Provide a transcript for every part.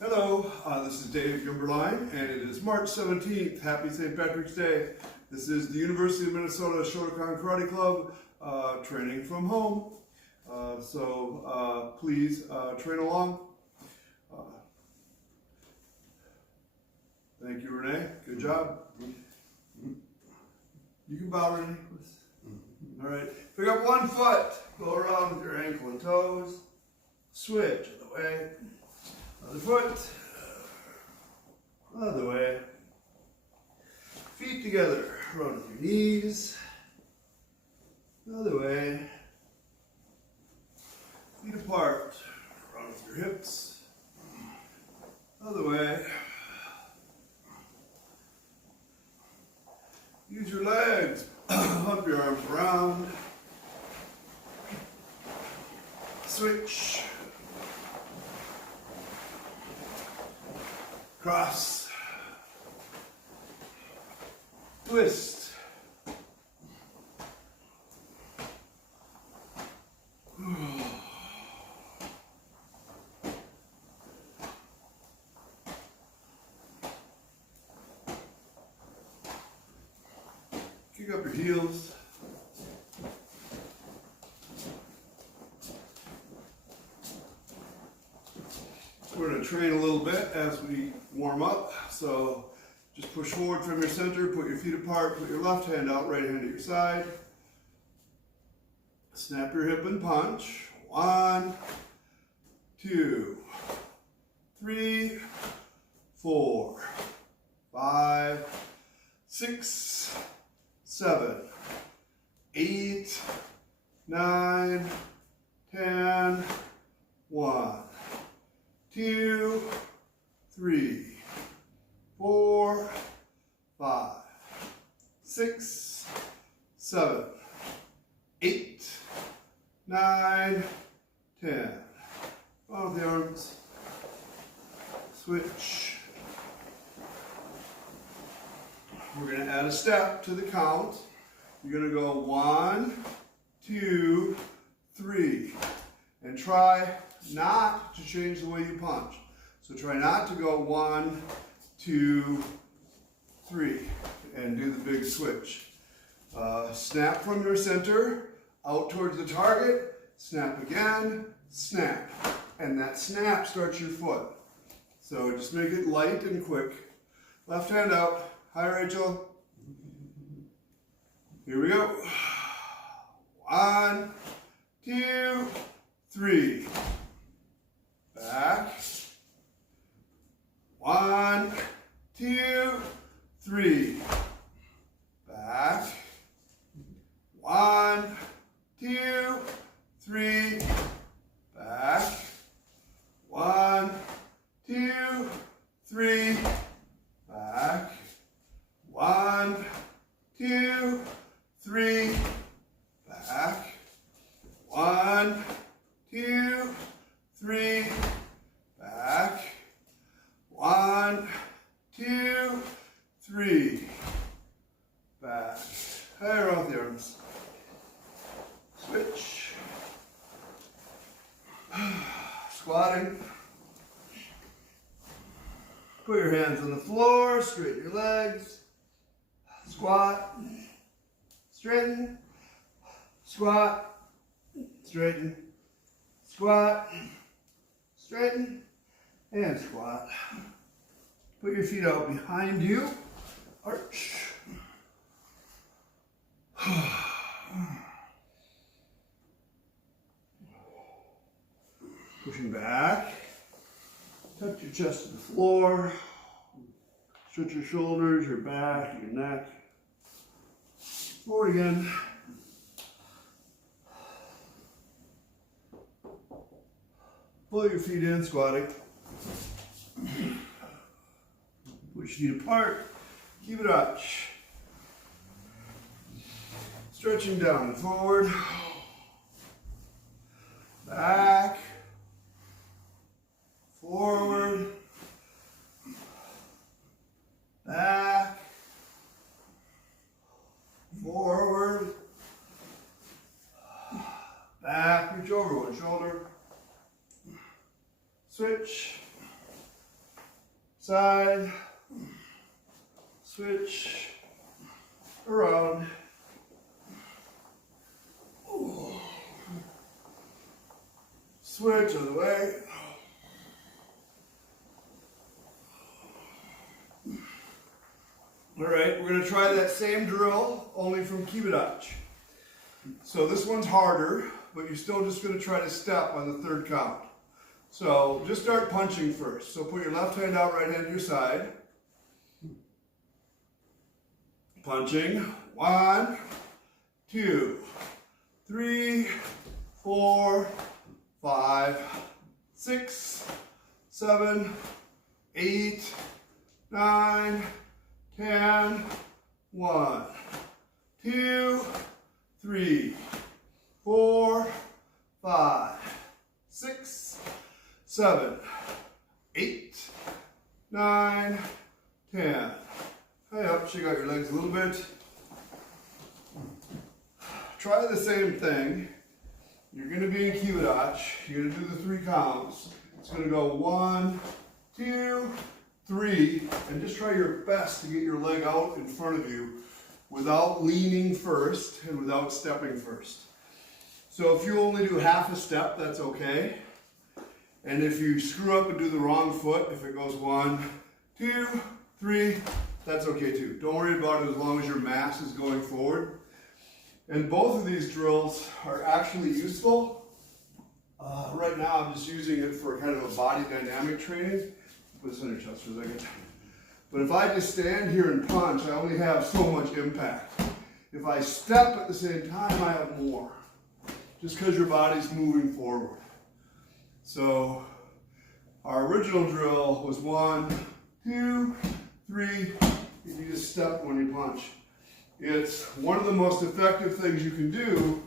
Hello, this is Dave Gumberline, and it is March 17th. Happy St. Patrick's Day. This is the University of Minnesota Shotokan Karate Club training from home. Please train along. Thank you, Renee. Good job. You can bow, Renee. All right. Pick up one foot. Go around with your ankle and toes. Switch other way. Other foot. Other way. Feet together. Run with your knees. Other way. Feet apart. Run with your hips. Other way. Use your legs. Up your arms around. Switch. Cross. Twist. Kick up your heels. We're going to train a little bit as we warm up. So just push forward from your center, put your feet apart, put your left hand out, right hand at your side. Snap your hip and punch. 1, 2, 3, 4, 5, 6, 7, 8, 9, 10, 1, 2, 3, 4, 5, 6, 7, 8, 9, 10. Follow the arms. Switch. We're going to add a step to the count. You're going to go 1, 2, 3. And try not to change the way you punch. So try not to go 1, 2, 3 and do the big switch. Snap from your center, out towards the target, snap again, snap. And that snap starts your foot. So just make it light and quick. Left hand out. Hi, Rachel. Here we go. 1, 2, 3. Back. 1, 2, 3. Back. 1, 2, 3. Back. 1, 2, 3. Back. 1, 2, 3. Back. 1, 2, 3. Back. 1, 2, 3. Back. Higher off the arms. Switch. Squatting. Put your hands on the floor, straighten your legs. Squat. Straighten. Squat. Straighten. Squat. Straighten. And squat. Put your feet out behind you. Arch. Pushing back. Touch your chest to the floor. Stretch your shoulders, your back, your neck. Forward again. Pull your feet in, squatting. Push your feet apart. Keep it arch. Stretching down and forward. Back. Forward. Back. Forward. Back. back, reach over one shoulder. Switch. Side. Switch. Around. Switch other way. All right, we're going to try that same drill, only from Kibidachi. So this one's harder, but you're still just going to try to step on the third count. So just start punching first. So put your left hand out, right hand to your side. Punching. 1, 2, 3, 4, 5, 6, 7, 8, 9, 10, 1, 2, 3, 4, 5, 6, 7, 8, 9, 10. Hey up, shake out your legs a little bit. Try the same thing. You're going to be in Kibidachi. You're going to do the 3 counts. It's going to go 1, 2, 3, and just try your best to get your leg out in front of you without leaning first and without stepping first. So if you only do half a step, that's okay. And if you screw up and do the wrong foot, if it goes 1, 2, 3, that's okay too. Don't worry about it as long as your mass is going forward. And both of these drills are actually useful. Right now I'm just using it for kind of a body dynamic training. Put this on your chest for a second. But if I just stand here and punch, I only have so much impact. If I step at the same time, I have more. Just because your body's moving forward. So our original drill was 1, 2, 3, and you just step when you punch. It's one of the most effective things you can do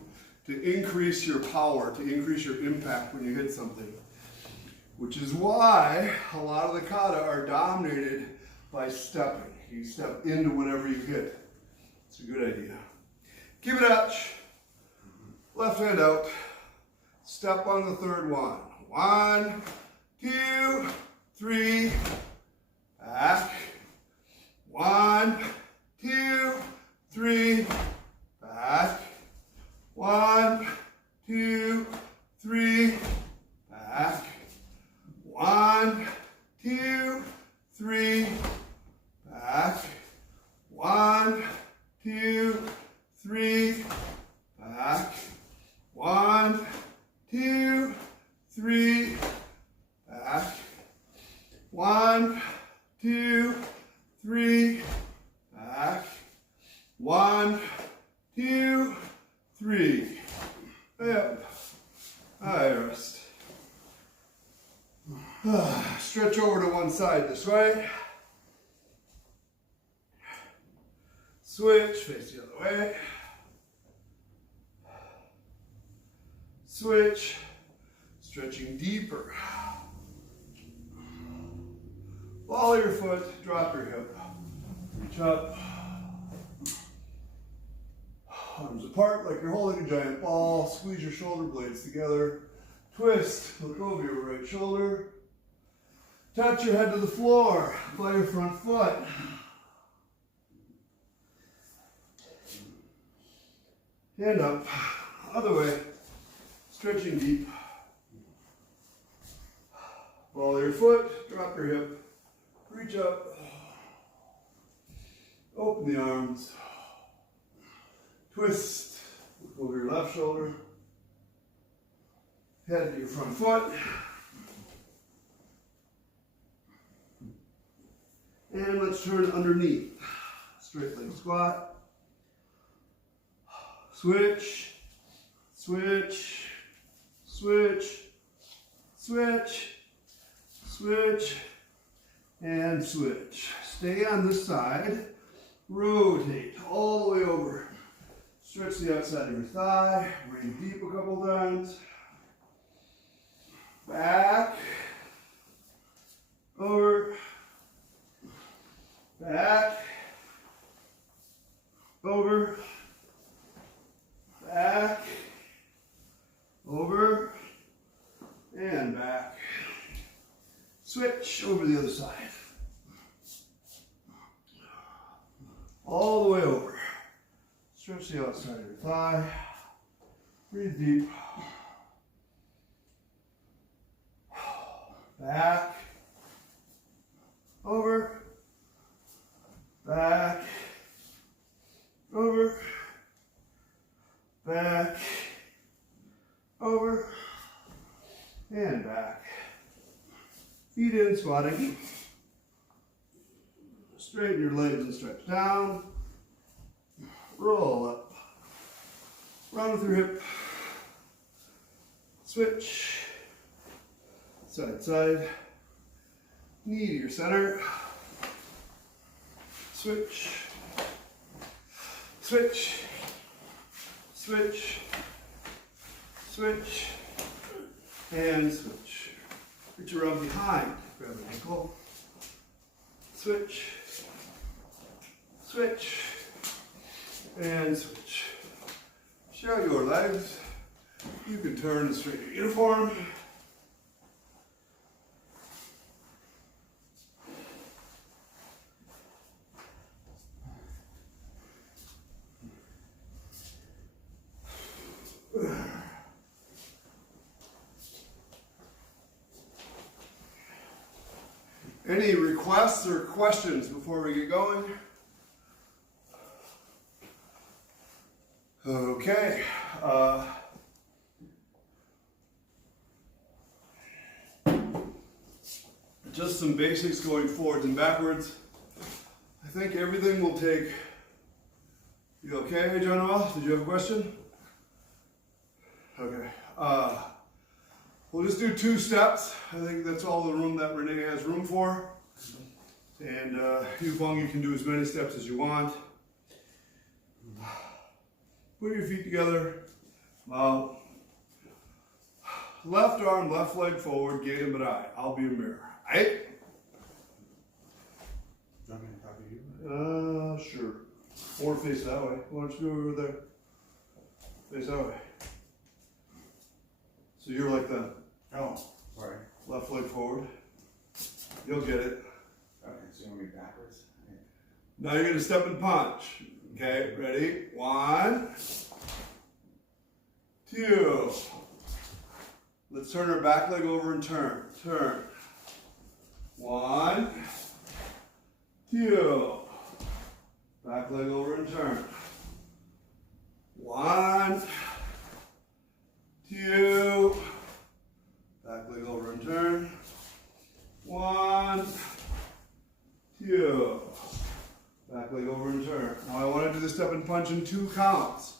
to increase your power, to increase your impact when you hit something. Which is why a lot of the kata are dominated by stepping. You step into whatever you hit. It's a good idea. Kibidachi. Left hand out. Step on the third one. 1, 2, 3. Back. 1, 2, 3. Back. 1, 2, 3. Back. 1, 2, 3. Back. 1, 2, 3. Back. 1, 2, 3. Back. 1, 2, 3. Back. 1, 2, 3. Yep. I rest. Stretch over to one side this way. Switch, face the other way. Switch, stretching deeper. Follow your foot, drop your hip. Reach up. Arms apart like you're holding a giant ball. Squeeze your shoulder blades together. Twist, look over your right shoulder. Touch your head to the floor by your front foot. Hand up, other way, stretching deep. Follow your foot, drop your hip, reach up, open the arms, twist, look over your left shoulder, head to your front foot, and let's turn underneath. Straight leg squat. Switch, switch, switch, switch, switch, and switch. Stay on this side. Rotate all the way over. Stretch the outside of your thigh. Breathe deep a couple times. Back. Over. Back. Over. Back. over, and back. Switch over the other side. All the way over. Stretch the outside of your thigh. Breathe deep. Back. Over. Back. Over. Back. Over. And back. Feet in, squatting. Straighten your legs and stretch down. Roll up. Round with your hip. Switch. Side, side. Knee to your center. Switch. Switch. Switch. Switch. And switch. Reach around behind. Grab an ankle. Switch. Switch. And switch. Show your legs. You can turn and straighten your uniform. Any requests or questions before we get going? Okay. Just some basics going forwards and backwards. I think everything will take. You okay, John? Did you have a question? Okay. We'll just do 2 steps. I think that's all the room that Renee has room for. And Yufeng, you can do as many steps as you want. Put your feet together. Left arm, left leg forward, gate and barai. I'll be a mirror. Right? Do you want me to copy you? Sure. Or face that way. Why don't you go over there? Face that way. So you're like that. Oh, sorry. Left leg forward. You'll get it. Okay, so you want me backwards? Now you're going to step and punch. Okay, ready? 1, 2. Let's turn our back leg over and turn. Turn. 1, 2. Back leg over and turn. 1, 2. Back leg over and turn. 1, 2. Back leg over and turn. Now I want to do the step and punch in 2 counts.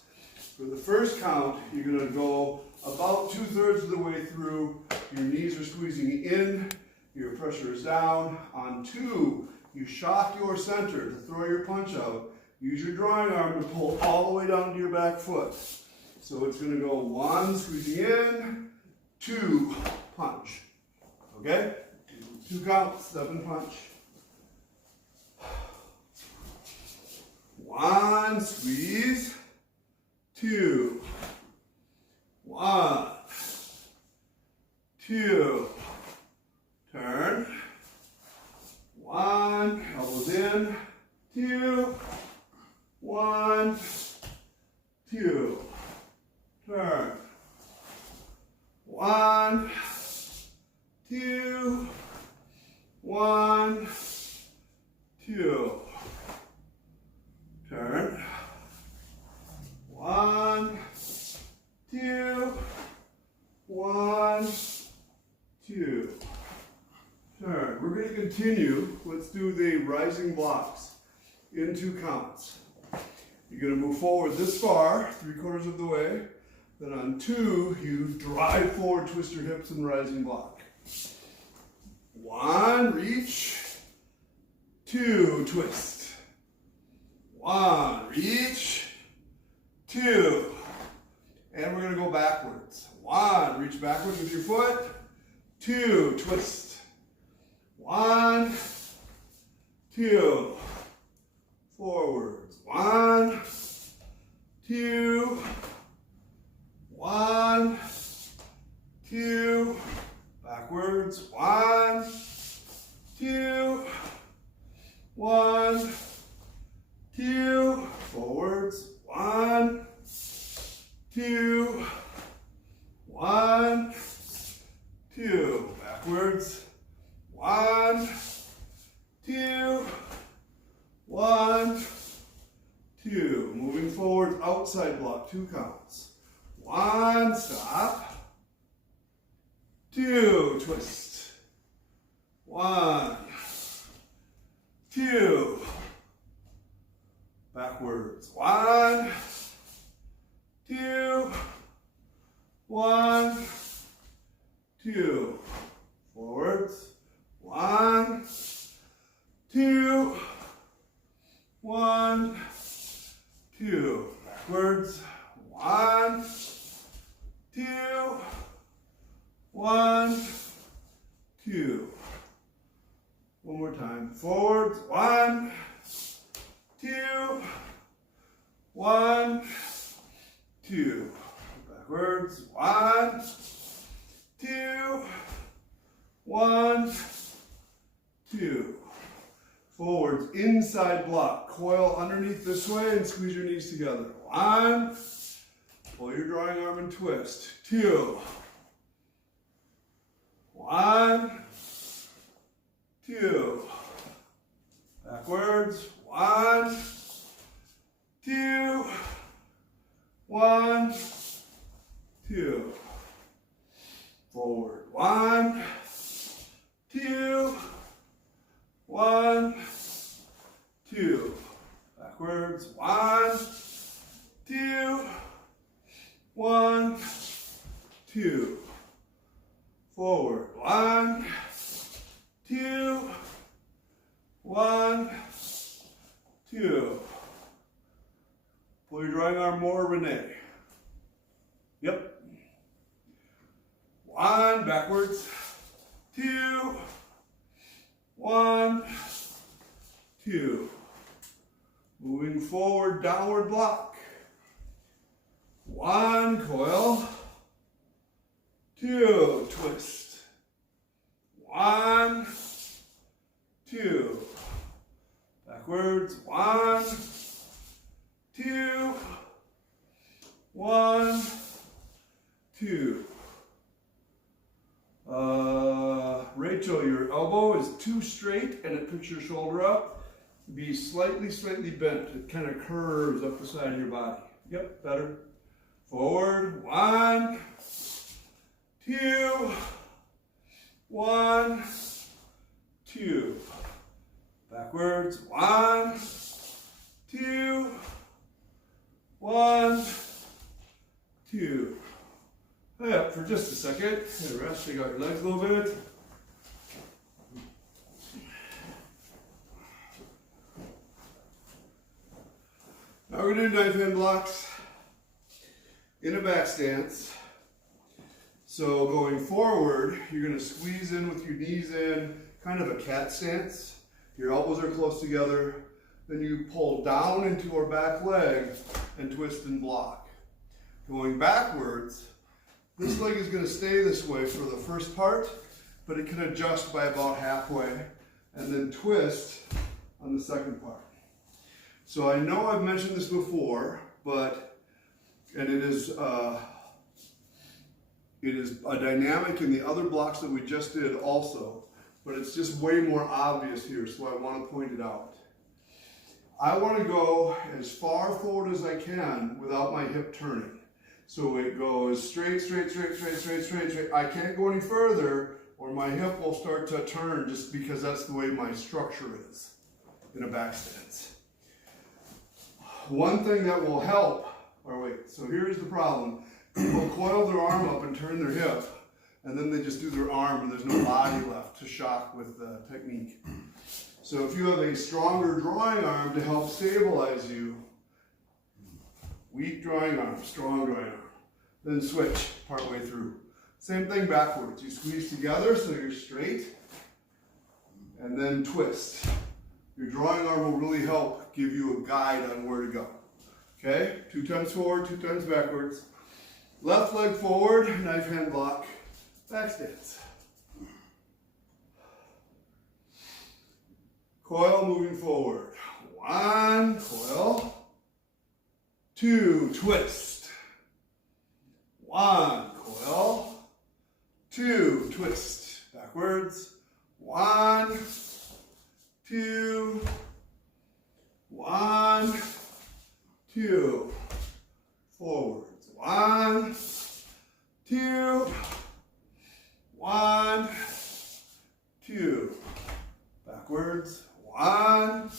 For the first count, you're going to go about 2/3 of the way through. Your knees are squeezing in. Your pressure is down. On 2, you shock your center to throw your punch out. Use your drawing arm to pull all the way down to your back foot. So it's going to go 1, squeezing in, 2, punch. Okay? 2 counts, step and punch. 1, squeeze, 2, 1, 2, turn, 1, elbows in, 2, 1, 2, turn, 1, 2, 1, 2, turn, 1, 2, 1, 2, turn. We're going to continue. Let's do the rising blocks in 2 counts. You're going to move forward this far, 3/4 of the way. Then on 2, you drive forward, twist your hips and rising block. 1, reach. 2, twist. 1, reach. 2. And we're going to go backwards. 1, reach backwards with your foot. 2, twist. 1, 2, forwards. 1, 2, 1, 2, backwards, 1, 2, 1, 2, forwards, 1, 2, 1, 2, backwards, 1, 2, 1, 2. Moving forward, outside block, 2 counts. 1, stop. 2, twist. 1, 2, backwards. 1, 2, 1, 2, forwards. 1, 2, 1, 2, backwards. 1, 2, 1, 2. One more time. Forwards. 1, 2, 1, 2. Backwards. 1, 2, 1, 2. Forwards. Inside block. Coil underneath this way and squeeze your knees together. 1. Pull your drawing arm and twist. 2. 1, 2. Backwards. 1, 2, 1, 2. Forward. 1, 2, 1, 2. Backwards. 1, 2, 1, 2. Forward. 1, 2, 1, 2. Pull your drawing arm more, Renee. Yep. 1, backwards. 2, 1, 2. Moving forward, downward block. 1, coil. 2, twist. 1, 2. Backwards. 1, 2, 1, 2. Rachel, your elbow is too straight and it puts your shoulder up. Be slightly bent. It kind of curves up the side of your body. Yep, better. Forward. 1, 2, 1, 2. Backwards. 1, 2, 1, 2. Hey, up for just a second. And rest. Shake out your legs a little bit. Now we're going to do knife hand blocks in a back stance. So going forward, you're going to squeeze in with your knees in, kind of a cat stance. Your elbows are close together. Then you pull down into our back leg and twist and block. Going backwards, this leg is going to stay this way for the first part, but it can adjust by about halfway and then twist on the second part. So I know I've mentioned this before, and it is a dynamic in the other blocks that we just did also, but it's just way more obvious here, so I want to point it out. I want to go as far forward as I can without my hip turning. So it goes straight. I can't go any further or my hip will start to turn just because that's the way my structure is in a back stance. One thing that will help, so here's the problem. People coil their arm up and turn their hip, and then they just do their arm and there's no body left to shock with the technique. So if you have a stronger drawing arm to help stabilize you, weak drawing arm, strong drawing arm, then switch partway through. Same thing backwards. You squeeze together so you're straight, and then twist. Your drawing arm will really help give you a guide on where to go. Okay? 2 times forward, 2 times backwards. Left leg forward, knife hand block. back stance. Coil moving forward. 1, coil. 2, twist. 1, coil. 2, twist. Backwards. 1, 2, 1, 2. Forwards. 1, 2, 1, 2. Backwards. 1,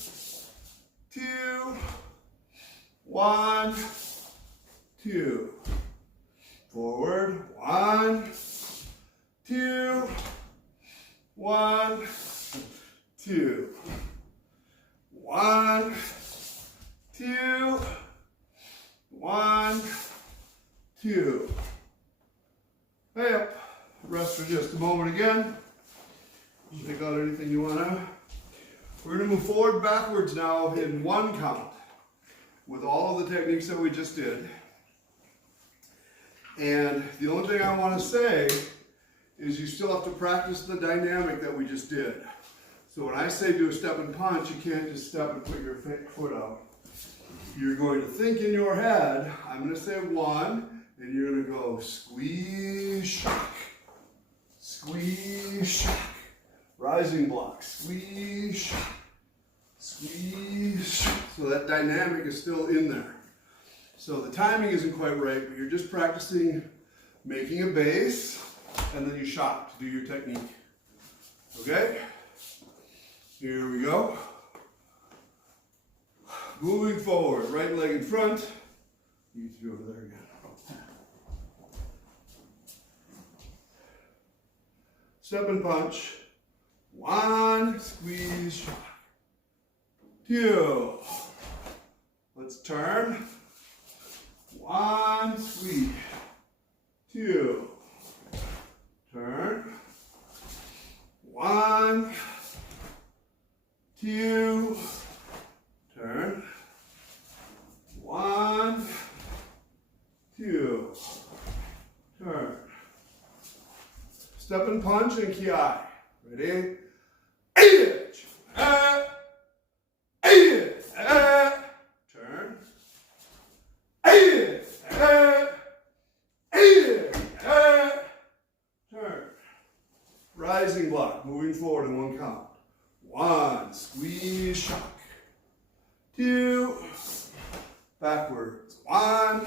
2, 1, 2. Forward. 1, 2, 1, 2. 1, 2, 1, 2. Hey up. Rest for just a moment again. Take out anything you want to. We're going to move forward, backwards now in 1 count with all of the techniques that we just did. And the only thing I want to say is you still have to practice the dynamic that we just did. So when I say do a step and punch, you can't just step and put your foot out. You're going to think in your head, I'm going to say 1, and you're going to go squeeze, shock, squeeze, shock. Rising block, squeeze, squeeze. So that dynamic is still in there. So the timing isn't quite right, but you're just practicing making a base, and then you shock to do your technique. Okay? Here we go. Moving forward, right leg in front. You need to do over there again. Step and punch. 1, squeeze, shock. 2. Let's turn. 1, squeeze. 2. Turn. 1, 2. Turn. 1, 2. Turn. Step and punch and ki. Ready? Turn. Turn. Rising block, moving forward in 1 count. 1, squeeze, shock. 2, backwards. 1,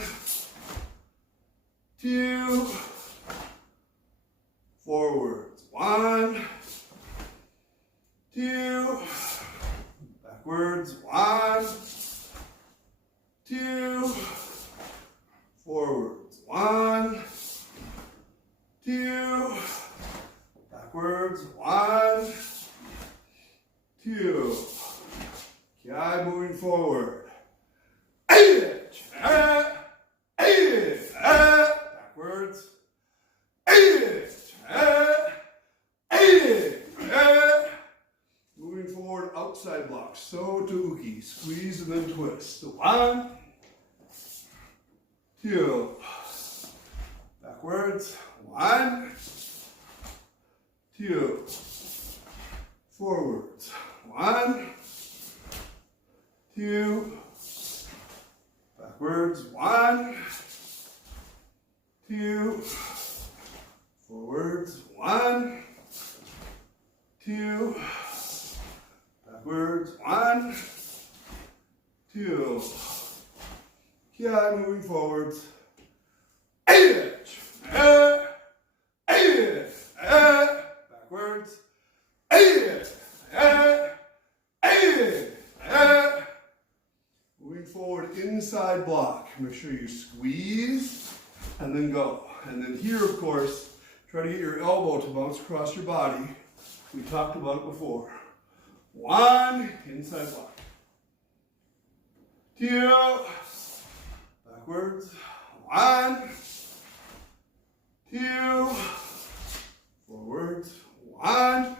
2, forwards. 1, 2, backwards. 1, 2, forwards. 1, 2, backwards. 1, 2. Ki moving forward. Backwards. Moving forward, outside block. So to uki. Squeeze and then twist. So 1, 2. Backwards. 1, 2. Forwards. 1, 2. Backwards. 1, 2. Forwards. 1, 2. Backwards. 1, 2. Ki moving forwards. Backwards. Moving forward, inside block. Make sure you squeeze and then go. And then here, of course, try to get your elbow to bounce across your body. We talked about it before. 1, inside block. 2, backwards. 1, 2, forwards. 1,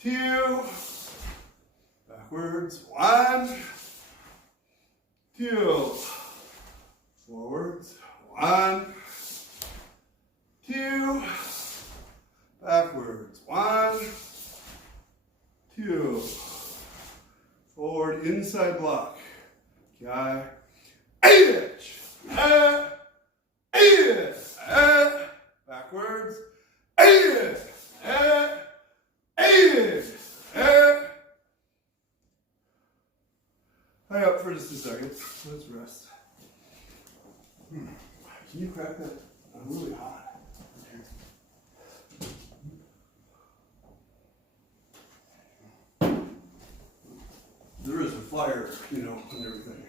2, backwards. 1, 2, forwards. 1, 2, backwards, 1, 2, forward, inside block, guy, H, backwards, hang up for just a second, let's rest. Can you crack that? I'm really hot. There is a fire, you know, and everything.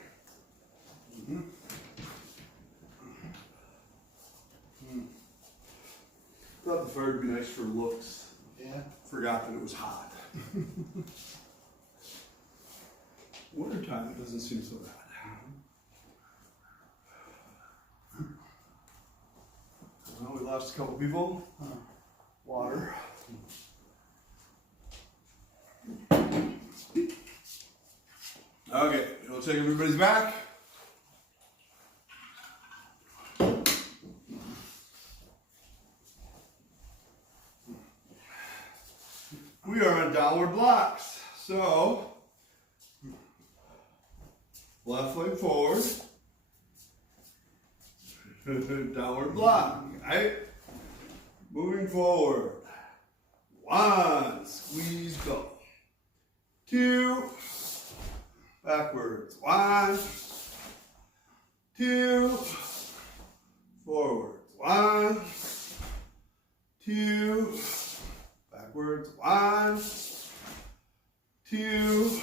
Thought the fire would be nice for looks. Yeah. Forgot that it was hot. Wintertime, it doesn't seem so bad. Well, we lost a couple people. Water. Okay, we'll take everybody's back. We are on downward blocks. So, left leg forward. Downward block, right? Moving forward. 1, squeeze, go. 2, backwards. 1, 2, forwards. 1, 2, backwards. 1, 2,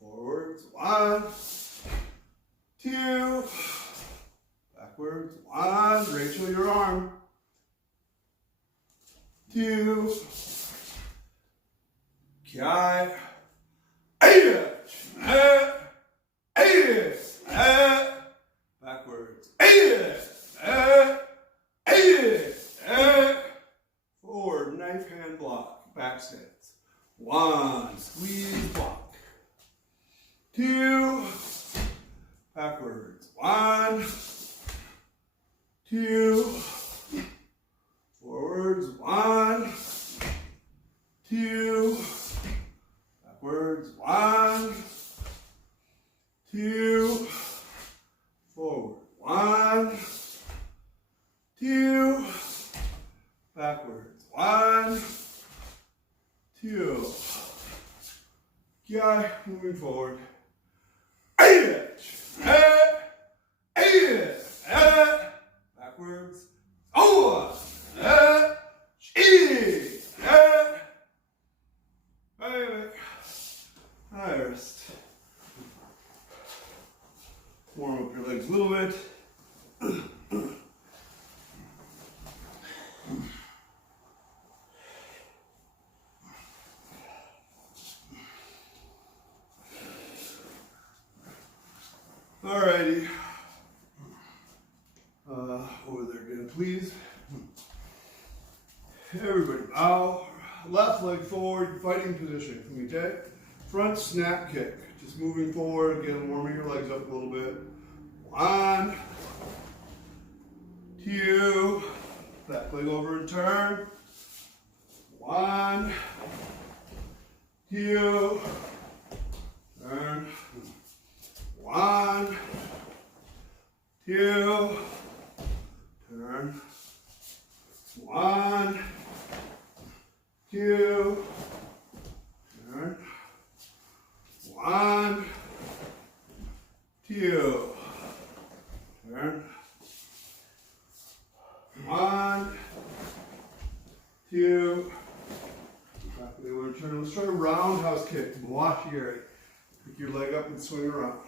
forwards. 1, 2, backwards. 1, Rachel, your arm. 2, Kai, backwards, forward, knife hand block, back stance. 1, squeeze block. 2, backwards. 1, 2, forwards. 1, 2, backwards. 1, 2, forward. 1, 2, backwards. 1, 2. Guy moving forward. Backwards. Oh, rest. Warm up your legs a little bit. Alrighty. Over there again, please. Everybody bow. Left leg forward, fighting position. Can we take? Front snap kick. Just moving forward, again, warming your legs up a little bit. 1, 2, back leg over and turn. 1, 2, turn. 1, 2, turn. 1, 2, turn. 1, 2, turn. 1, 2, back way over turn. Let's try a roundhouse kick. Washi area. Pick your leg up and swing around.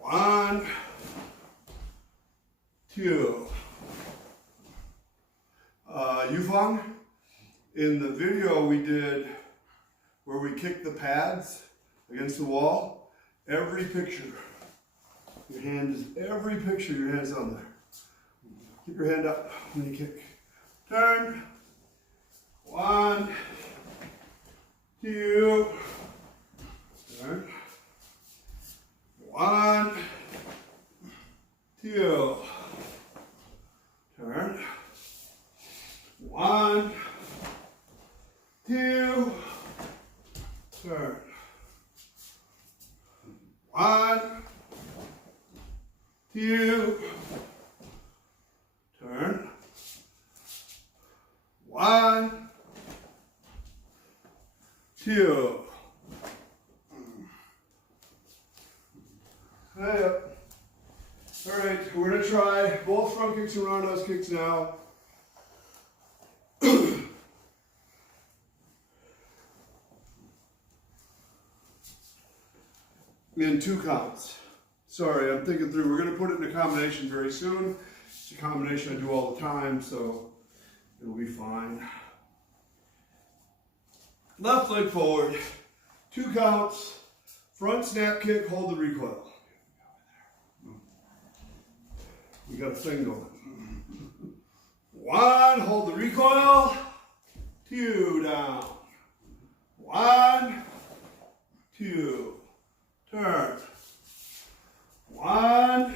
1, 2. Yufeng, in the video we did where we kicked the pads against the wall, every picture, your hand's on there. Keep your hand up when you kick. Turn. 1, 2, turn. 1, 2. Turn. 1, 2. Turn. 1, 2. Turn. 1, 2. Hey up. All right, we're going to try both front kicks and roundhouse kicks now. In 2 counts. Sorry, I'm thinking through. We're going to put it in a combination very soon. It's a combination I do all the time, so it'll be fine. Left leg forward. 2 counts. Front snap kick, hold the recoil. We got a thing going. 1, hold the recoil. 2, down. 1, 2. Turn. 1,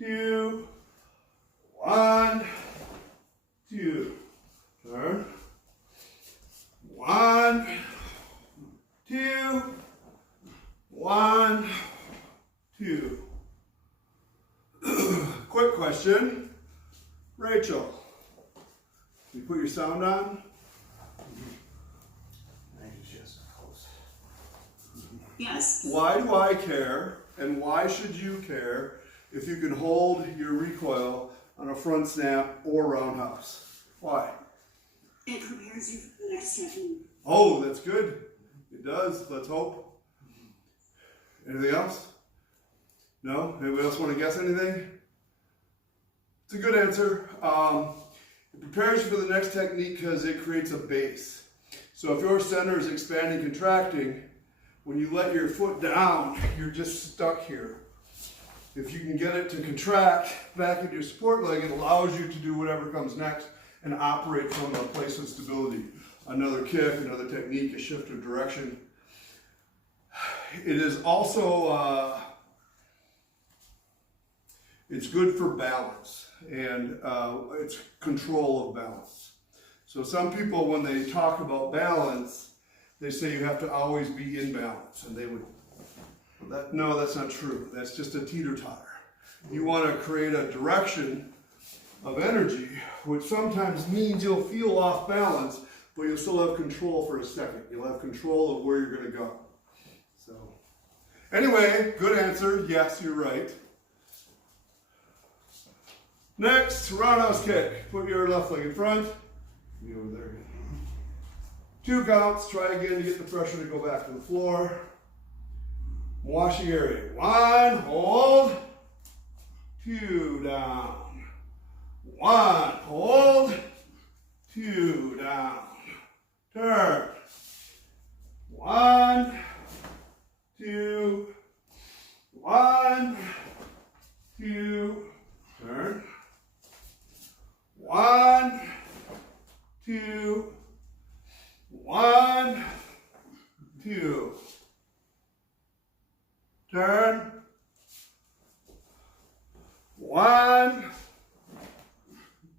2. 1, 2. Turn. 1, 2. 1, 2. Quick question. Rachel, you put your sound on? Yes. Why do I care, and why should you care if you can hold your recoil on a front snap or roundhouse? Why? It prepares you for the next technique. Oh, that's good. It does. Let's hope. Anything else? No? Anybody else want to guess anything? It's a good answer. It prepares you for the next technique because it creates a base. So if your center is expanding, contracting, when you let your foot down, you're just stuck here. If you can get it to contract back into your support leg, it allows you to do whatever comes next and operate from a place of stability. Another kick, another technique, a shift of direction. It is also, it's good for balance and it's control of balance. So some people, when they talk about balance, they say you have to always be in balance, and they would, no, that's not true. That's just a teeter-totter. You want to create a direction of energy, which sometimes means you'll feel off balance, but you'll still have control for a second. You'll have control of where you're going to go. So, anyway, good answer. Yes, you're right. Next, roundhouse kick. Put your left leg in front. Be over there again. 2 counts. Try again to get the pressure to go back to the floor. Washing area. 1, hold. 2, down. 1, hold. 2, down. Turn. 1, 2. 1, 2. Turn. 1, 2. 1, 2. Turn. 1,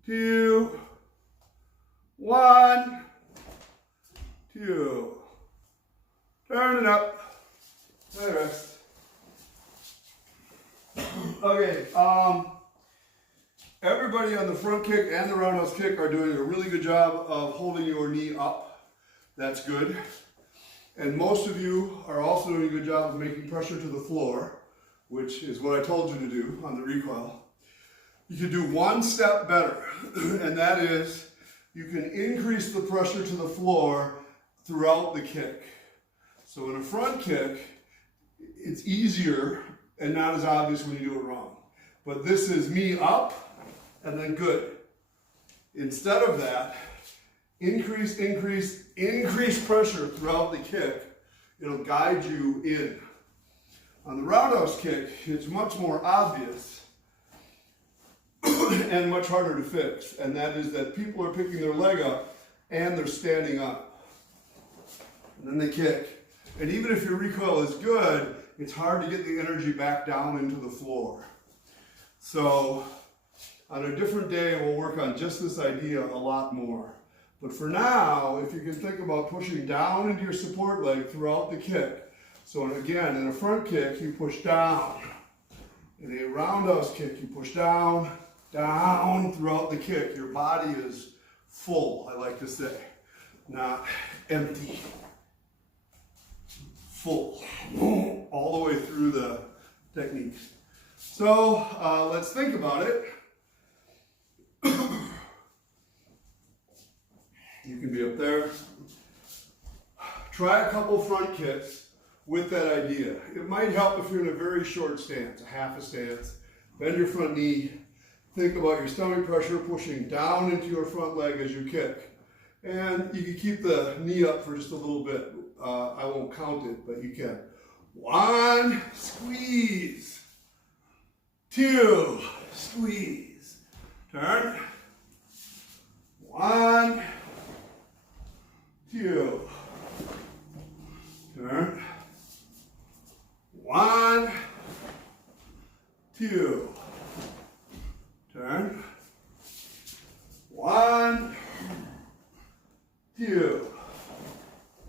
2. 1, 2. Turn it up. Let it rest. Okay, everybody on the front kick and the roundhouse kick are doing a really good job of holding your knee up. That's good. And most of you are also doing a good job of making pressure to the floor, which is what I told you to do on the recoil. You can do one step better, and that is you can increase the pressure to the floor throughout the kick. So in a front kick, it's easier and not as obvious when you do it wrong. But this is me up and then good. Instead of that, increase pressure throughout the kick. It'll guide you in. On the roundhouse kick, it's much more obvious and much harder to fix. And that is that people are picking their leg up and they're standing up. And then they kick. And even if your recoil is good, it's hard to get the energy back down into the floor. So on a different day, we'll work on just this idea a lot more. But for now, if you can think about pushing down into your support leg throughout the kick. So again, in a front kick, you push down. In a roundhouse kick, you push down, down throughout the kick. Your body is full, I like to say, not empty. Full, all the way through the technique. So let's think about it. You can be up there. Try a couple front kicks with that idea. It might help if you're in a very short stance, a half a stance. Bend your front knee. Think about your stomach pressure pushing down into your front leg as you kick. And you can keep the knee up for just a little bit. I won't count it, but you can. 1, squeeze. 2, squeeze. Turn. 1, 2. Turn. 1, 2. Turn. 1, 2.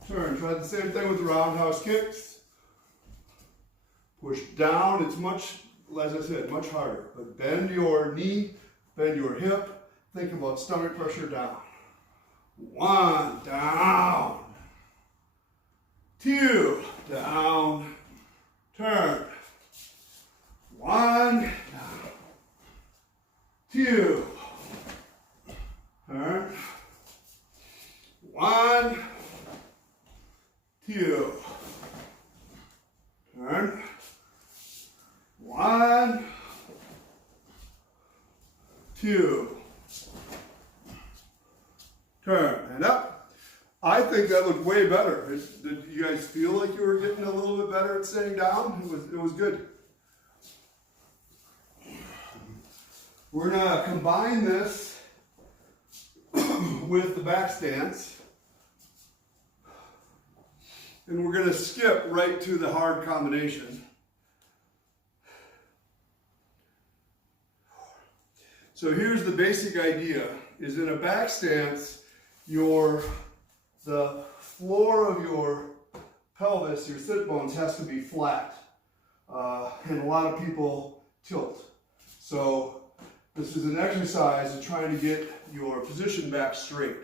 Turn. Try the same thing with the roundhouse kicks. Push down. It's much, as I said, much harder. But bend your knee, bend your hip. Think about stomach pressure down. 1, down. 2, down. Turn. 1, down. 2. Turn. 1, 2. Turn. 1, 2. Turn. And up. I think that looked way better. Did you guys feel like you were getting a little bit better at staying down? It was good. We're going to combine this with the back stance. And we're going to skip right to the hard combination. So here's the basic idea, is in a back stance, the floor of your pelvis, your sit bones, has to be flat. And a lot of people tilt. So this is an exercise of trying to get your position back straight.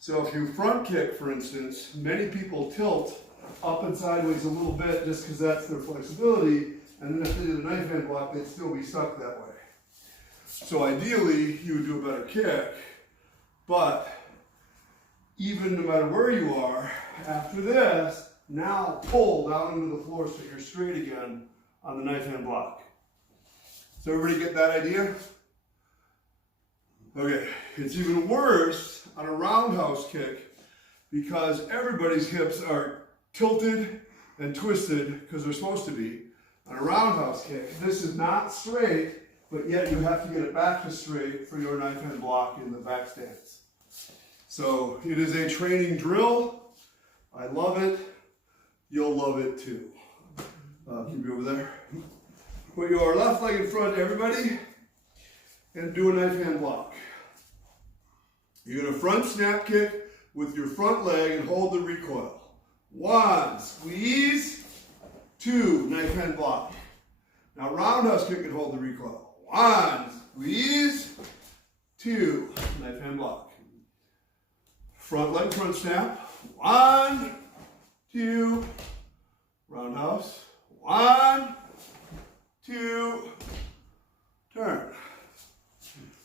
So if you front kick, for instance, many people tilt up and sideways a little bit just because that's their flexibility, and then if they did a knife hand block, they'd still be stuck that way. So ideally, you would do a better kick, but even no matter where you are, after this, now pull down into the floor so you're straight again on the knife hand block. So everybody get that idea? Okay, it's even worse on a roundhouse kick because everybody's hips are tilted and twisted because they're supposed to be. On a roundhouse kick, this is not straight, but yet you have to get it back to straight for your knife hand block in the back stance. So it is a training drill. I love it. You'll love it too. Keep you over there. Put your left leg in front, everybody, and do a knife hand block. You're going to front snap kick with your front leg and hold the recoil. 1, squeeze. 2, knife hand block. Now roundhouse kick and hold the recoil. 1, squeeze. 2, knife hand block. Front leg, front snap. 1, 2, roundhouse. 1, 2, turn.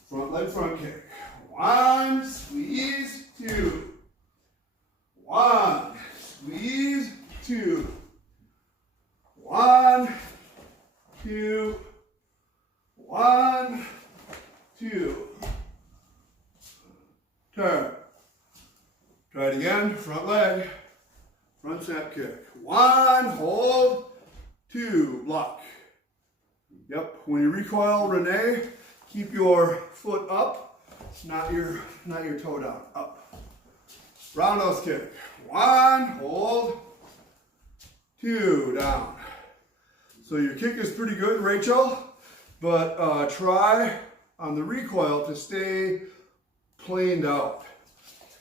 Front leg, front kick. 1, squeeze, 2. 1, squeeze, 2. 1, 2. 1, 2. Turn. Try it again. Front leg. Front snap kick. 1, hold. 2, block. Yep. When you recoil, Renee, keep your foot up. Not your toe down. Up. Roundhouse kick. 1, hold. 2, down. So your kick is pretty good, Rachel. But try on the recoil to stay planed out.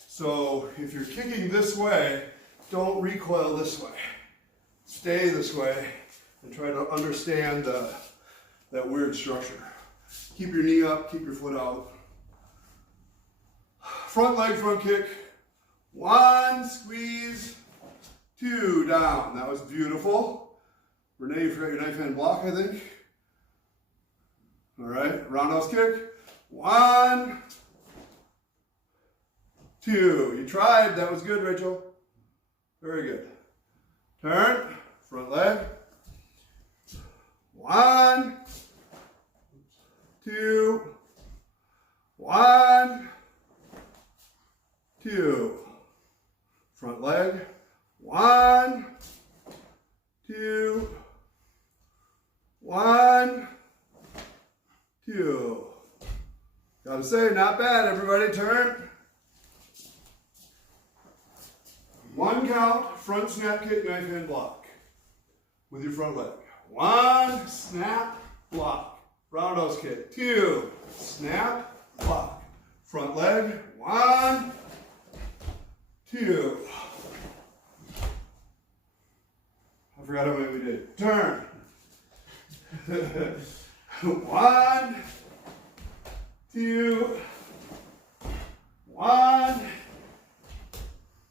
So if you're kicking this way, don't recoil this way. Stay this way and try to understand that weird structure. Keep your knee up, keep your foot out. Front leg, front kick. 1, squeeze, 2, down. That was beautiful. Renee, you forgot your knife hand block, I think. All right, roundhouse kick. 1, 2. You tried, that was good, Rachel. Very good. Turn, front leg. 1, 2, 1, 2. Front leg. 1, 2, 1, 2. Gotta say, not bad, everybody. Turn. 1 count, front snap kick, knife hand block. With your front leg. 1, snap, block. Roundhouse kick. 2, snap, block. Front leg. 1, 2. I forgot how many we did. Turn. 1, 2, 1,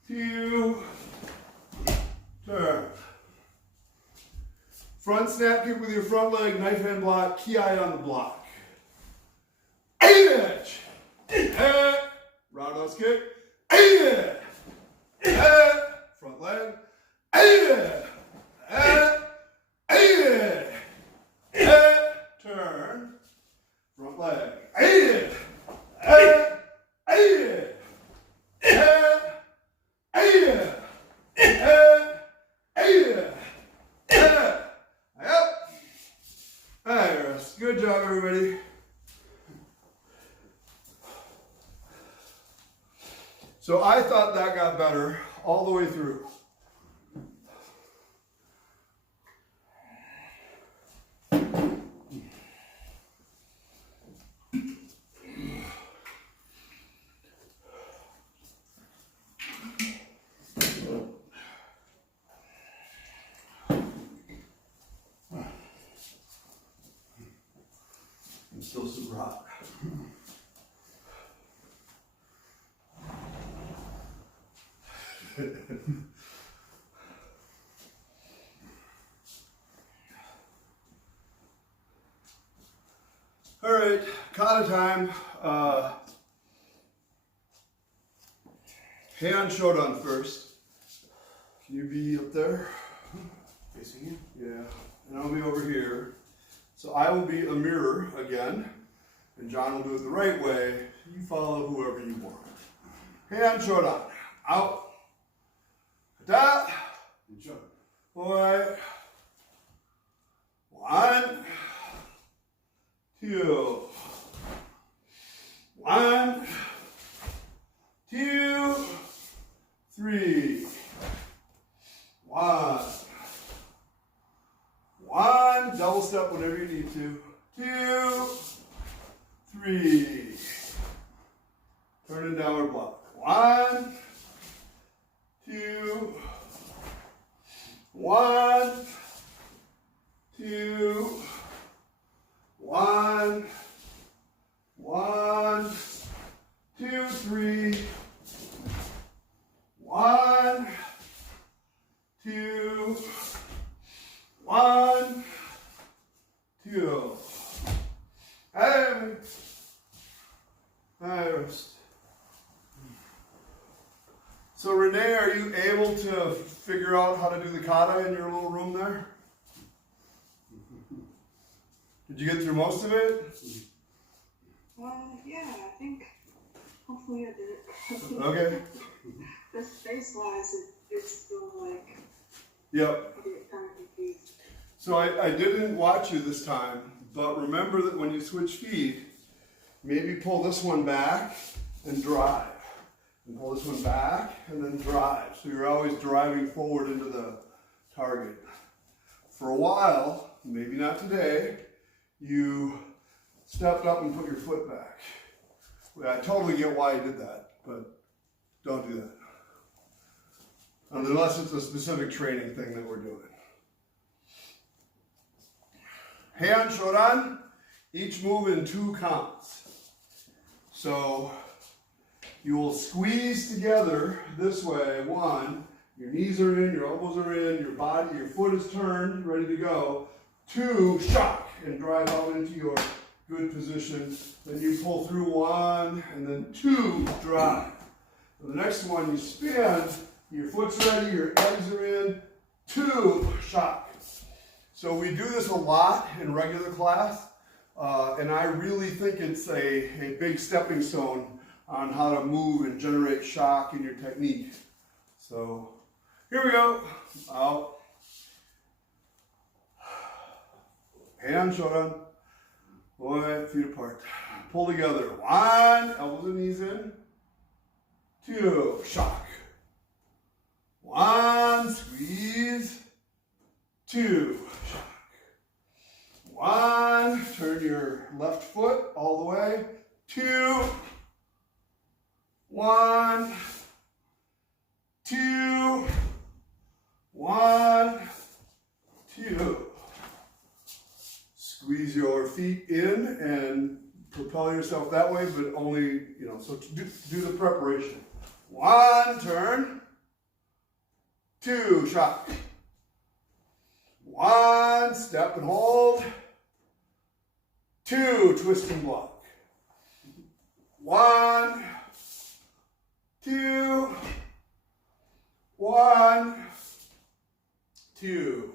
2, turn. Front snap kick with your front leg, knife hand block, key eye on the block. 8-inch. Roundhouse kick. 8-inch. Front leg. 8-inch. 8-inch. Turn. Front leg. 8-inch. 8-inch. 8-inch. 8-inch. Yep. Good job, everybody. So I thought that got better all the way through. I'm still super hot. All right, kata time. Heian Shodan first. Can you be up there? Facing you? Yeah, and I'll be over here. So I will be a mirror again, and John will do it the right way. You follow whoever you want. Heian Shodan. Out. Kata. And show. Boy. 1, 2. 1, 2, 3. 1. 1. Double step whenever you need to. 2, 3. Turn and downward block. 1, 2. 1, 2. 1, 1, 2, 3. 1, 2. 1, 2. Hey. Rest. So Renee, are you able to figure out how to do the kata in your little room there? Did you get through most of it? Yeah, I think hopefully I did it. Okay. The space-wise, it's still like, Yep. I get kind of confused. So I didn't watch you this time, but remember that when you switch feet, maybe pull this one back and drive. And pull this one back and then drive. So you're always driving forward into the target. For a while, maybe not today, you stepped up and put your foot back. I totally get why you did that, but don't do that. Unless it's a specific training thing that we're doing. Heian Shodan, each move in 2 counts. So you will squeeze together this way, 1, your knees are in, your elbows are in, your body, your foot is turned, ready to go. 2, shock, and drive out into your good position. Then you pull through 1, and then 2, drive. For the next one, you spin, your foot's ready, your legs are in, 2, shock. So we do this a lot in regular class, and I really think it's a big stepping stone on how to move and generate shock in your technique. So here we go. Out. Heian Shodan. Boy, feet apart. Pull together. 1, elbows and knees in. 2, shock. 1, squeeze. 2, shock. 1, turn your left foot all the way. 2, 1, 2, 1, 2. Squeeze your feet in and propel yourself that way, but only, so do the preparation. 1, turn. 2, shock. 1, step and hold. 2, twist and block. 1, 2, 1, 2.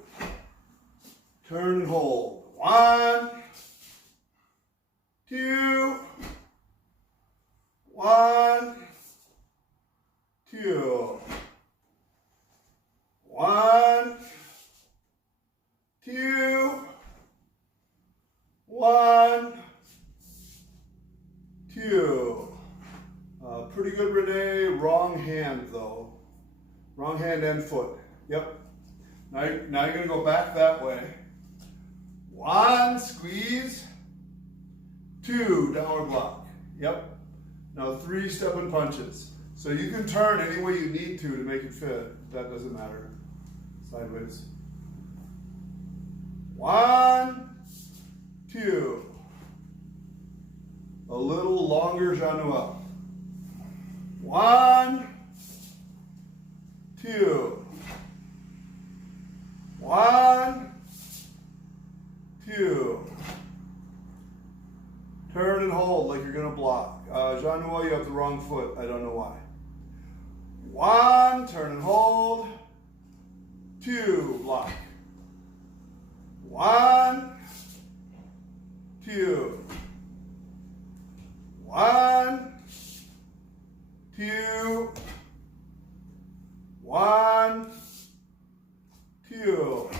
Turn and hold. 1, 2, 1, 2. 1, 2, 1, 2. Pretty good, Renee. Wrong hand, though. Wrong hand and foot. Yep. Now you're going to go back that way. 1, squeeze. 2, downward block. Yep. Now 3 step-in punches. So you can turn any way you need to make it fit. That doesn't matter. Sideways. 1, 2. A little longer Jean Noel. 1, 2. 1, 2. Turn and hold like you're going to block. Jean Noel, you have the wrong foot. I don't know why. 1, turn and hold. 2, block. 1, 2. 1, 2. 1, 2.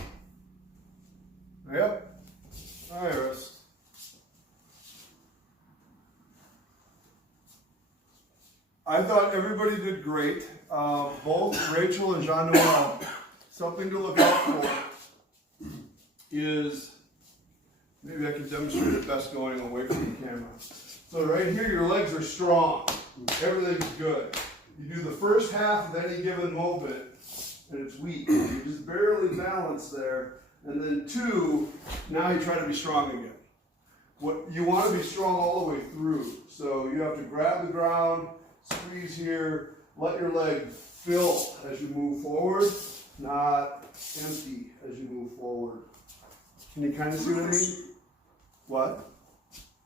Yep. Iris. I thought everybody did great. Both Rachel and Jean Noel. Something to look out for is, maybe I can demonstrate it best going away from the camera. So right here, your legs are strong. Everything's good. You do the first half of any given movement, and it's weak. You just barely balance there. And then 2, now you try to be strong again. You want to be strong all the way through. So you have to grab the ground, squeeze here, let your leg fill as you move forward, not empty as you move forward. Can you kind of see what I mean? What?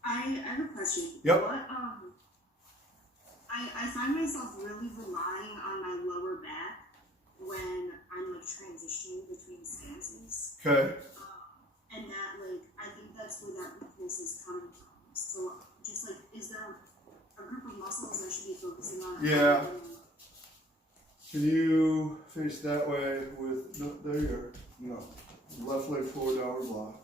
I have a question. Yep. What, I find myself really relying on my lower back when I'm like transitioning between stances. Okay. And that I think that's where that weakness is coming from. So just is there a group of muscles I should be focusing on? Yeah. Can you face that way with, no, there you are. No. Left leg forward, downward block.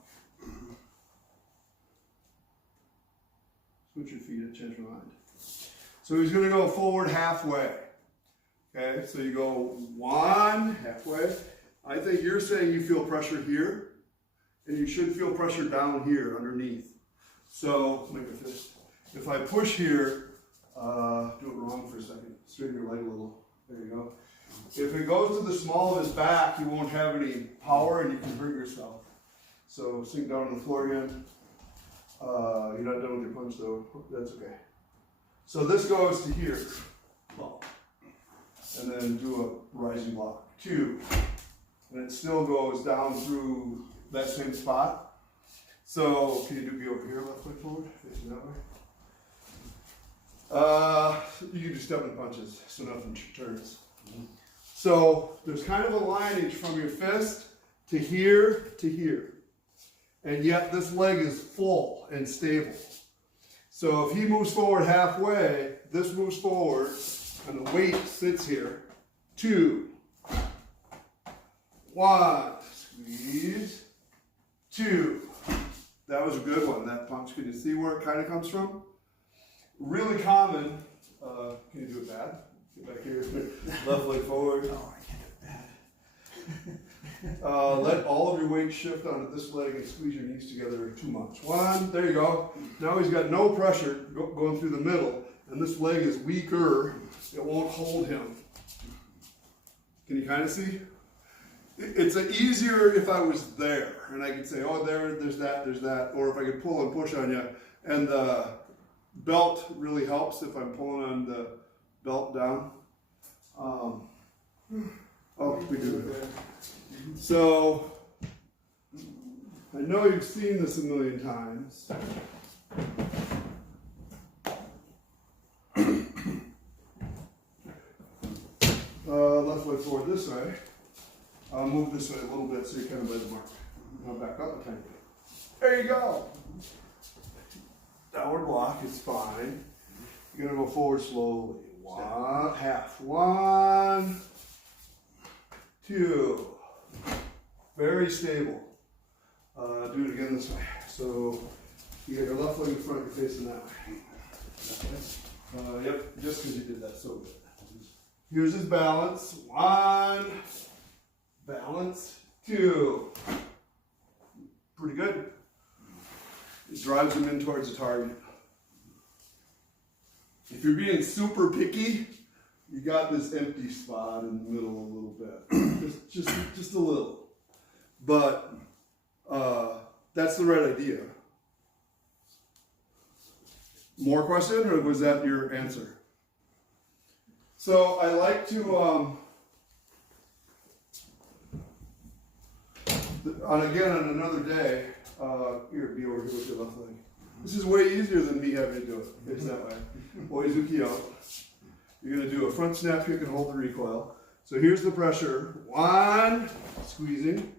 Switch your feet, I changed my mind. So he's going to go forward halfway. Okay, so you go 1, halfway. I think you're saying you feel pressure here. and you should feel pressure down here underneath. So, make a fist. If I push here, do it wrong for a second, straighten your leg a little. There you go. If it goes to the small of his back, you won't have any power and you can hurt yourself. So sink down on the floor again. You're not done with your punch though, that's okay. So this goes to here, well, and then do a rising block, 2. And it still goes down through that same spot. So can you be over here, left foot forward, facing that way? You can do stepping punches, so nothing turns. So there's kind of a lineage from your fist to here to here. And yet this leg is full and stable. So if he moves forward halfway, this moves forward, and the weight sits here. 2. 1. Squeeze. 2. That was a good one, that punch. Can you see where it kind of comes from? Really common. Can you do it bad? Get back here. Left leg forward. Oh, I can't do it bad. Let all of your weight shift onto this leg and squeeze your knees together too much. 1, there you go. Now he's got no pressure going through the middle, and this leg is weaker. It won't hold him. Can you kind of see? It's easier if I was there, and I could say, oh, there's that, or if I could pull and push on you. And the belt really helps if I'm pulling on the belt down. Oh, we do it. So, I know you've seen this a million times. Left leg forward this way. I'll move this way a little bit so you kind of lay the mark. Now back up a tiny bit. There you go. Downward block is fine. You're going to go forward slowly. 1, half. 1, 2. Very stable. Do it again this way. So you got your left leg in front, you're facing that way. Yep, just because you did that so good. Here's his balance. 1, balance, 2. Pretty good. It drives him in towards the target. If you're being super picky, you got this empty spot in the middle a little bit. just a little. But that's the right idea. More question, or was that your answer? So I like to, on another day, here, be over here with your left leg. This is way easier than me having to do it. It's that way. Oizuki out. You're going to do a front snap kick and hold the recoil. So here's the pressure. 1, squeezing.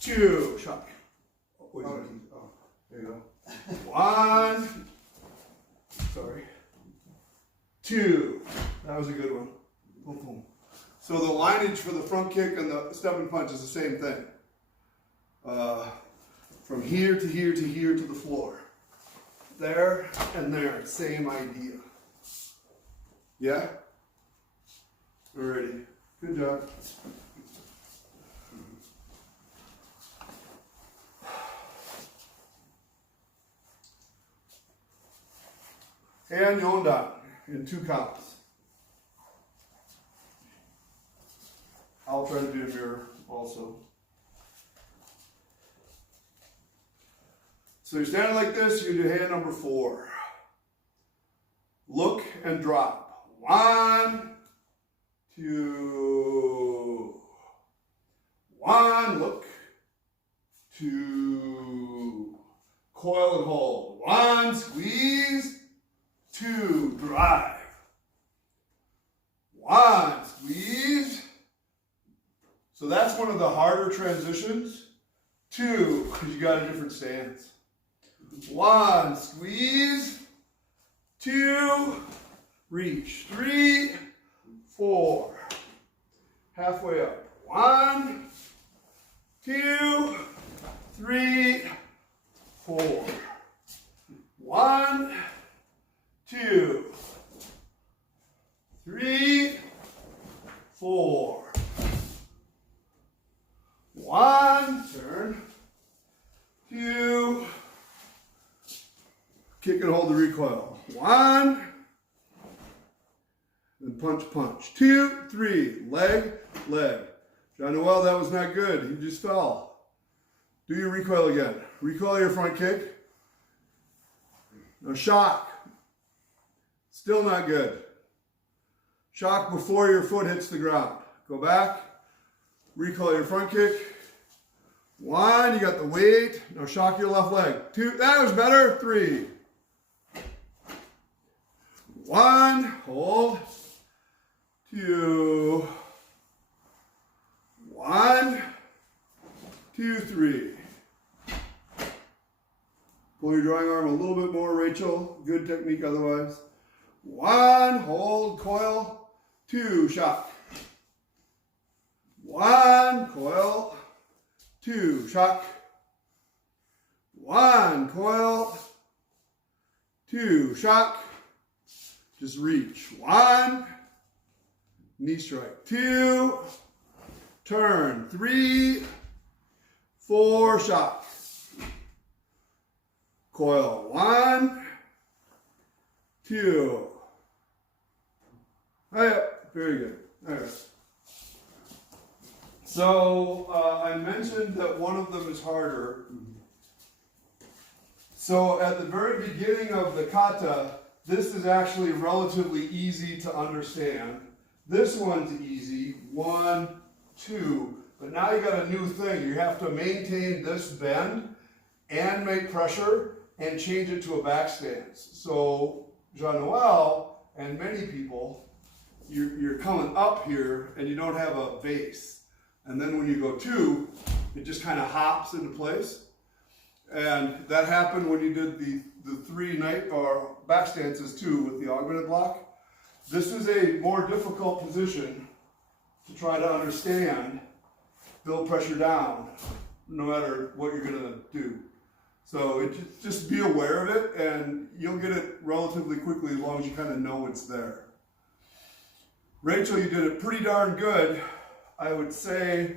2, shock. Oizuki. Oh, there you go. 1, sorry. 2. That was a good one. Boom, boom. So the lineage for the front kick and the step and punch is the same thing. From here to here to here to the floor. There and there, same idea. Yeah? Alrighty. Good job. Heian Yondan in 2 counts. I'll try to do a mirror also. So you're standing like this, you do hand number 4. Look and drop. 1, 2. 1, look. 2. Coil and hold. 1, squeeze. 2, drive. 1, squeeze. So that's one of the harder transitions. 2, because you got a different stance. 1, squeeze. 2, reach. 3, 4. Halfway up. 1, 2, 3, 4. 1, 2, 3, 4. 1, turn. kick and hold the recoil. 1, and punch, punch. 2, 3, leg, leg. John Noel, that was not good. He just fell. Do your recoil again. Recoil your front kick. Now shock. Still not good. Shock before your foot hits the ground. Go back. Recoil your front kick. 1, you got the weight. Now shock your left leg. 2, that was better. 3. 1, hold. 2, 1, 2, 3. Pull your drawing arm a little bit more, Rachel. Good technique otherwise. 1, hold, coil. 2, shock. 1, coil. 2, shock. 1, coil. 2, shock. Just reach. 1, knee strike. 2, turn. 3, 4, shock. Coil. 1, 2. Very good. All right. So I mentioned that one of them is harder. So at the very beginning of the kata, this is actually relatively easy to understand. This one's easy, 1, 2. But now you got a new thing. You have to maintain this bend and make pressure and change it to a back stance. So Jean-Noel and many people, you're coming up here and you don't have a base. And then when you go 2, it just kind of hops into place. And that happened when you did the 3 night bar back stances too with the augmented block. This is a more difficult position to try to understand, build pressure down, no matter what you're gonna do. So just be aware of it and you'll get it relatively quickly as long as you kind of know it's there. Rachel, you did it pretty darn good. I would say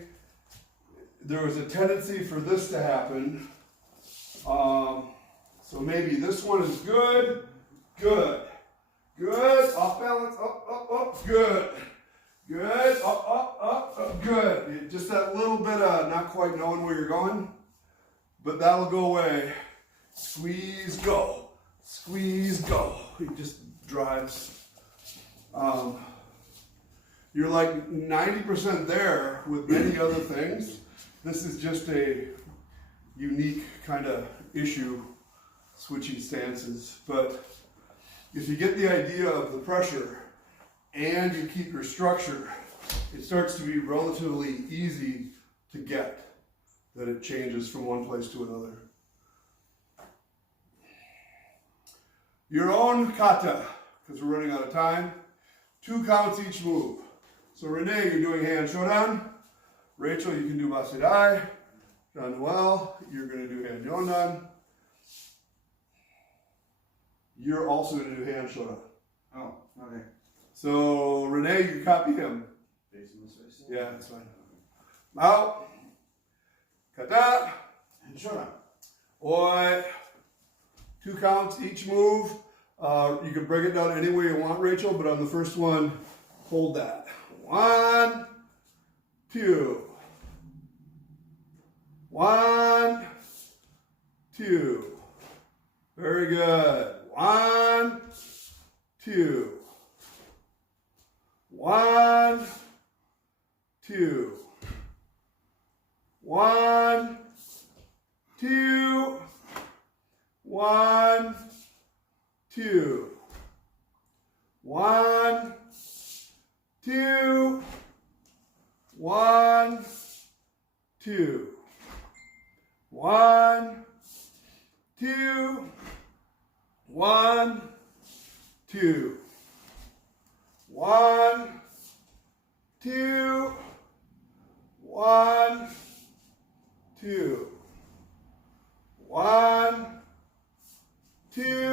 there was a tendency for this to happen. So maybe this one is good, good, good, off balance, up, up, up, good, good, up, up, up, up, good. Just that little bit of not quite knowing where you're going, but that'll go away. Squeeze, go, it just drives. You're like 90% there with many other things. This is just a unique kind of issue, switching stances. But if you get the idea of the pressure and you keep your structure, it starts to be relatively easy to get that it changes from one place to another. Your own kata, because we're running out of time. 2 counts each move. So Renee, you're doing Heian Shodan. Rachel, you can do Basidai. Jean-Noel, you're going to do Heian Yondan. You're also going to do Heian Shodan. Oh, okay. So Renee, you copy him. Facing this way. Yeah, that's fine. Out. Kata. And Shodan. Oi. 2 counts each move. You can break it down any way you want, Rachel, but on the first one, hold that. 1, 2. 1, 2. Very good. 1, 2. 1, 2. 1, 2. 1, 2. 1, 2. 1, 2. 1, 2. 1, 2. 1, 2. 1, 2. 1, 2.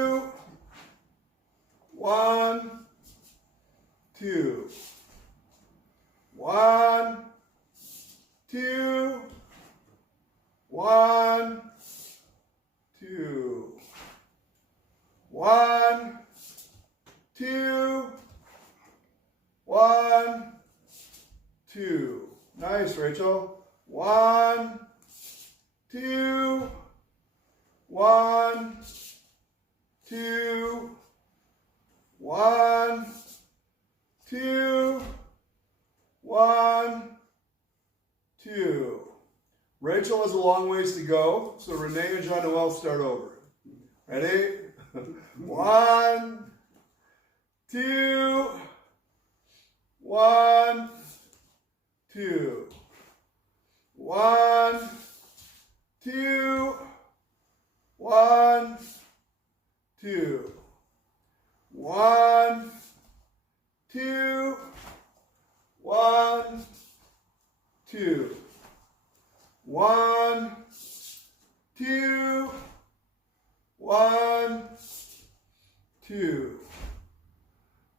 1, 2. 1, 2. 1, 2. 1, 2, 1, 2. Nice, Rachel. 1, 2, 1, 2, 1, 2, 1, 2. Rachel has a long ways to go, so Renee and Jean Noel start over. Ready? 1, 2, 1, 2. 1, 2, 1, 2. 1, 2, 1, 2. 1, 2, 1, 2.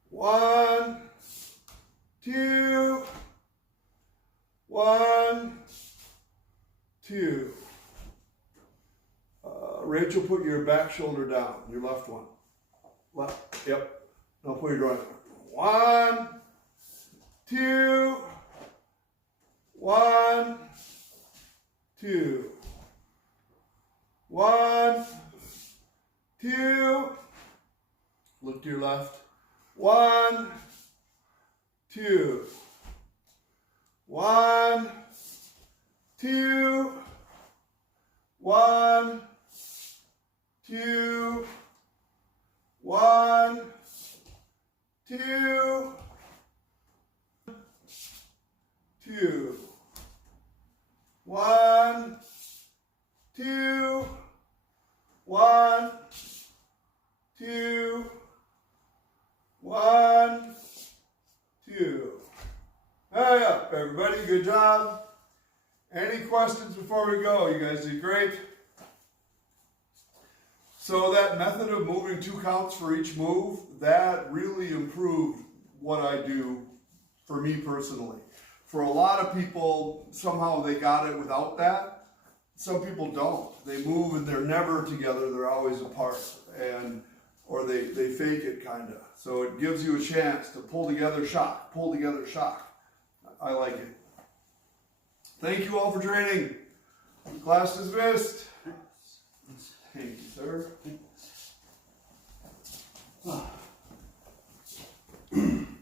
1, 2, 1, 2. Rachel, put your back shoulder down, your left one. Left, yep. Now put your right one. 1, 2, 1, 2. 1, 2. Look to your left. 1, 2. 1, 2. 1, 2. 1, 2. 2. 1, 2. 1, 2. 1, 2. Hurry up, everybody. Good job. Any questions before we go? You guys did great. So that method of moving 2 counts for each move, that really improved what I do for me personally. For a lot of people, somehow they got it without that. Some people don't. They move and they're never together, they're always apart. Or they fake it kind of. So it gives you a chance to pull together, shock, pull together, shock. I like it. Thank you all for training. Class dismissed. Thank you, sir.